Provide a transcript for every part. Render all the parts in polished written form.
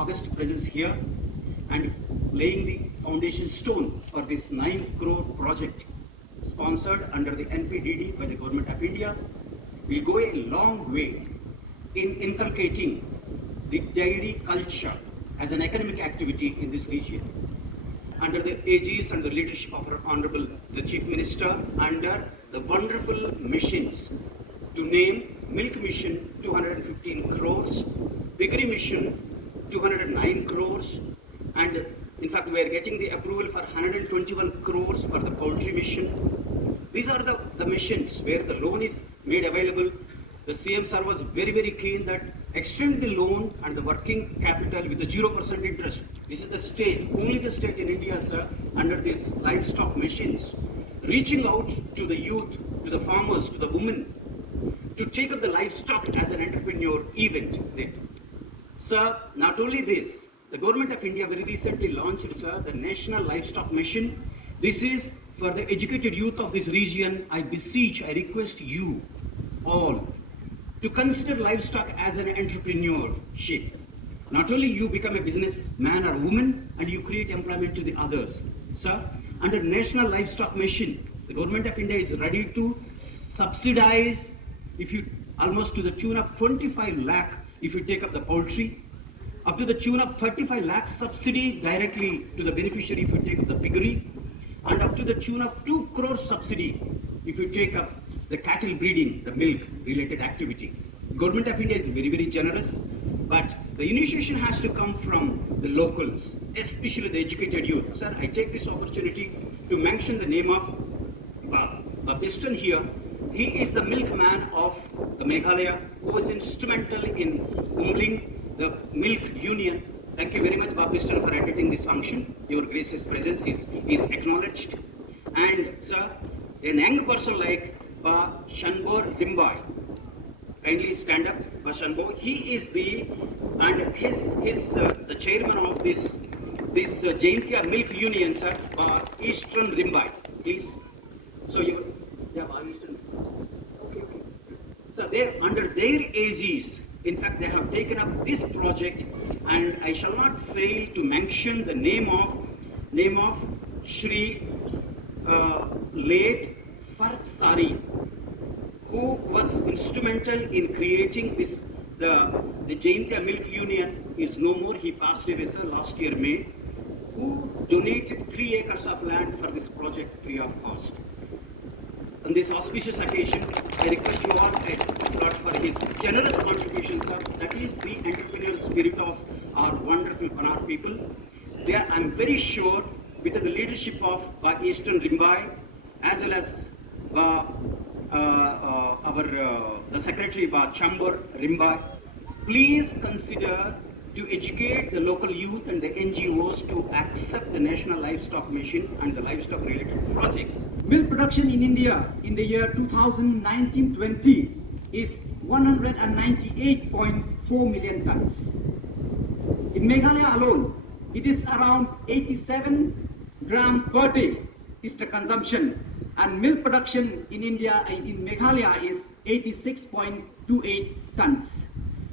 august presence here and laying the foundation stone for this 9 crore project sponsored under the NPDD by the Government of India will go a long way in inculcating the dairy culture as an economic activity in this region. Under the aegis and the leadership of our Honorable the Chief Minister, under the wonderful missions to name Milk Mission 215 crores, Piggery Mission 209 crores, and in fact we are getting the approval for 121 crores for the Poultry Mission. These are the missions where the loan is made available. The CM sir was very keen that extend the loan and the working capital with the 0% interest. This is the state, only the state in India, sir, under these livestock missions, reaching out to the youth, to the farmers, to the women, to take up the livestock as an entrepreneur event there. Sir, not only this, the Government of India very recently launched, sir, the National Livestock Mission. This is for the educated youth of this region. I beseech, I request you all to consider livestock as an entrepreneurship. Not only you become a businessman or woman and you create employment to the others. Sir, under National Livestock Mission, the Government of India is ready to subsidize if you almost to the tune of 25 lakh if you take up the poultry, up to the tune of 35 lakh subsidy directly to the beneficiary if you take up the piggery, and up to the tune of 2 crore subsidy if you take up the cattle breeding, the milk related activity. Government of India is very generous, but the initiation has to come from the locals, especially the educated youth. Sir, I take this opportunity to mention the name of Piston here. He is the milkman of the Meghalaya who was instrumental in ruling the milk union. Thank you very much, Bob Piston, for attending this function. Your gracious presence is acknowledged. And sir, a young person like Shanbor Rimbai, kindly stand up, Shanbor. He is the chairman of this Jaintia Milk Union, sir, Eastern Rimbai. Please. So you, yeah, Eastern. Okay. So they under their aegis, in fact, they have taken up this project, and I shall not fail to mention the name of Shri late Farsari, who was instrumental in creating this. The Jaintia Milk Union is no more. He passed away, sir, last year May. Who donated 3 acres of land for this project free of cost. On this auspicious occasion, I request you all to applaud for his generous contribution, sir. That is the entrepreneurial spirit of our wonderful Palat people. There, I'm very sure, with the leadership of Eastern Rimbai, as well as the secretary Chambor Rimbai, please consider to educate the local youth and the NGOs to accept the National Livestock Mission and the livestock related projects. Milk production in India in the year 2019-20 is 198.4 million tons. In Meghalaya alone, it is around 87 gram per day is the consumption, and milk production in India, in Meghalaya, is 86.28 tons.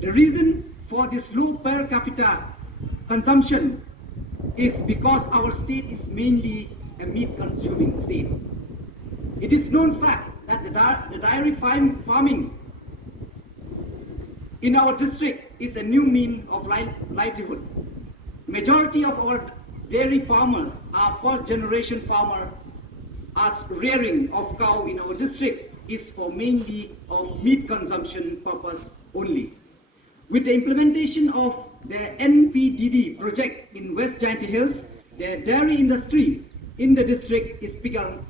The reason for this low per capita consumption is because our state is mainly a meat consuming state. It is known fact that the dairy farming in our district is a new mean of livelihood. Majority of our dairy farmers are first generation farmer, as rearing of cow in our district is for mainly of meat consumption purpose only. With the implementation of the NPDD project in West Jaintia Hills, the dairy industry in the district is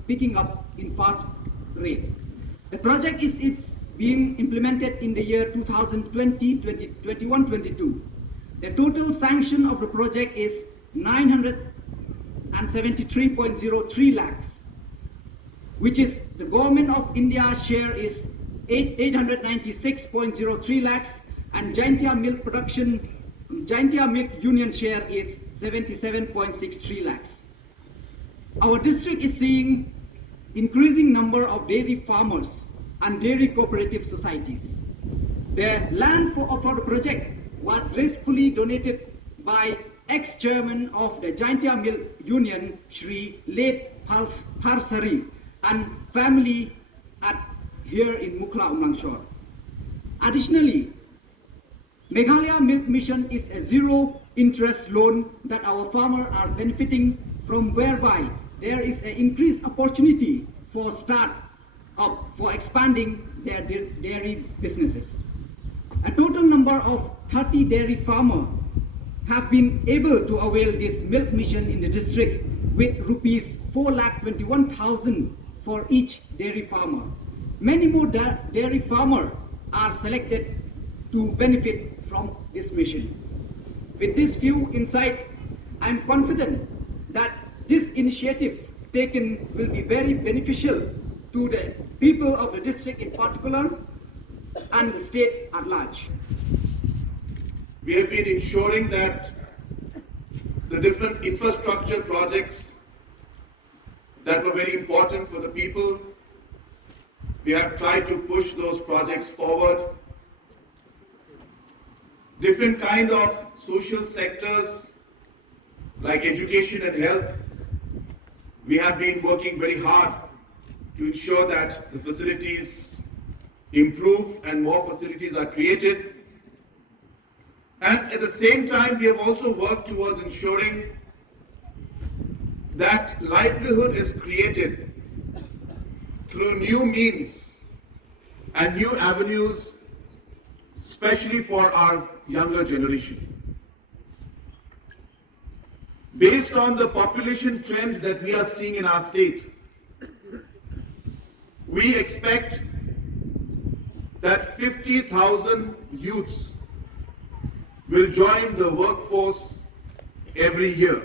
picking up in fast rate. The project is being implemented in the year 2020-21-22. The total sanction of the project is 973.03 lakhs, which is the Government of India share is 896.03 lakhs, and Jaintia Milk Union share is 77.63 lakhs. Our district is seeing increasing number of dairy farmers and dairy cooperative societies. The land for the project was gracefully donated by ex-chairman of the Jaintia Milk Union, Shri Late Parsari, and family here in Mukhla, Umrangshore. Additionally, Meghalaya Milk Mission is a zero-interest loan that our farmers are benefiting from, whereby there is an increased opportunity for for expanding their dairy businesses. A total number of 30 dairy farmers have been able to avail this milk mission in the district with rupees 4,21,000 for each dairy farmer. Many more dairy farmers are selected to benefit from this mission. With this few insight, I am confident that this initiative taken will be very beneficial to the people of the district in particular and the state at large. We have been ensuring that the different infrastructure projects that were very important for the people, we have tried to push those projects forward. Different kind of social sectors like education and health, we have been working very hard to ensure that the facilities improve and more facilities are created. And at the same time, we have also worked towards ensuring that livelihood is created through new means and new avenues, especially for our younger generation. Based on the population trend that we are seeing in our state, we expect that 50,000 youths will join the workforce every year,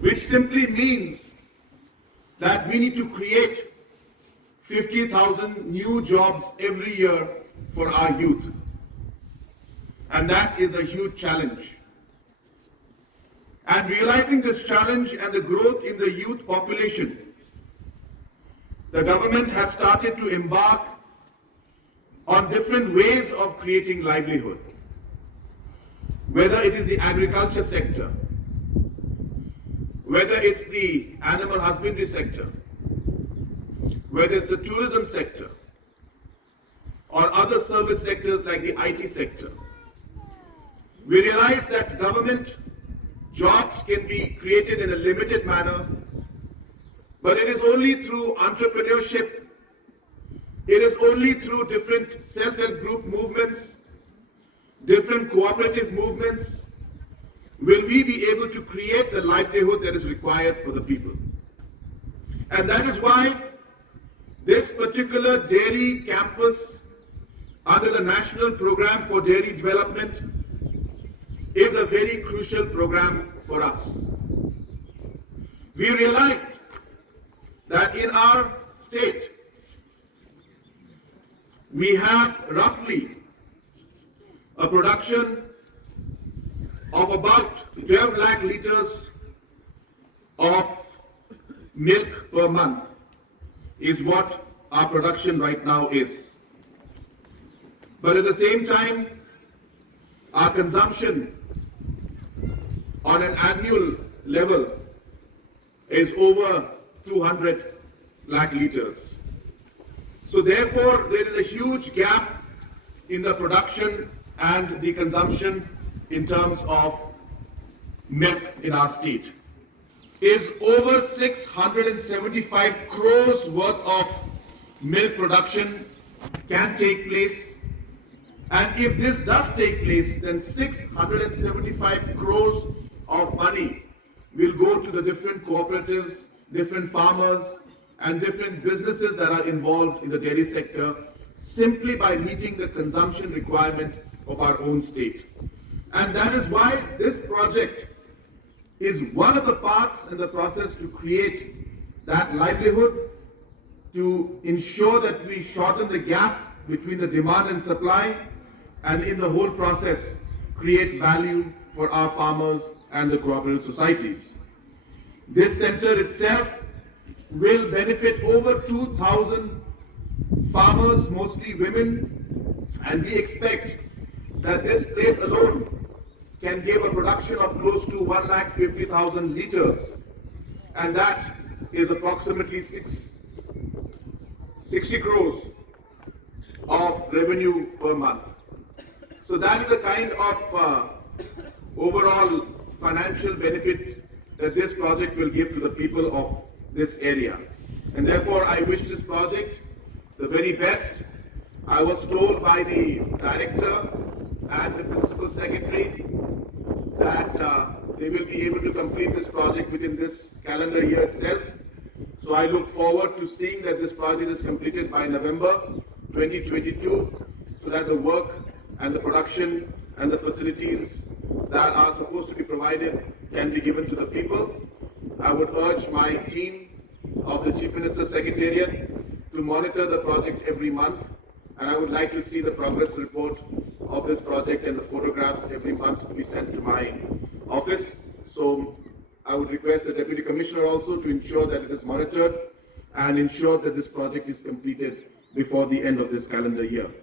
which simply means that we need to create 50,000 new jobs every year for our youth. And that is a huge challenge. And realizing this challenge and the growth in the youth population, the government has started to embark on different ways of creating livelihood. Whether it is the agriculture sector, whether it's the animal husbandry sector, whether it's the tourism sector, or other service sectors like the IT sector. We realize that government jobs can be created in a limited manner, but it is only through entrepreneurship, it is only through different self-help group movements, different cooperative movements, will we be able to create the livelihood that is required for the people. And that is why this particular dairy campus under the National Program for Dairy Development is a very crucial program for us. We realized that in our state, we have roughly a production of about 12 lakh liters of milk per month is what our production right now is. But at the same time, our consumption on an annual level is over 200 lakh liters. So therefore, there is a huge gap in the production and the consumption in terms of milk in our state. Is over 675 crores worth of milk production can take place. And if this does take place, then 675 crores of money will go to the different cooperatives, different farmers, and different businesses that are involved in the dairy sector, simply by meeting the consumption requirement of our own state. And that is why this project is one of the parts in the process to create that livelihood, to ensure that we shorten the gap between the demand and supply, and in the whole process create value for our farmers and the cooperative societies. This center itself will benefit over 2,000 farmers, mostly women, and we expect that this place alone can give a production of close to 1,50,000 liters, and that is approximately 60 crores of revenue per month. So that is the kind of overall financial benefit that this project will give to the people of this area. And therefore, I wish this project the very best. I was told by the director and the principal secretary that they will be able to complete this project within this calendar year itself. So I look forward to seeing that this project is completed by November 2022, so that the work and the production and the facilities that are supposed to be provided can be given to the people. I would urge my team of the Chief Minister's Secretariat to monitor the project every month, and I would like to see the progress report of this project and the photographs every month to be sent to my office. So I would request the Deputy Commissioner also to ensure that it is monitored and ensure that this project is completed before the end of this calendar year.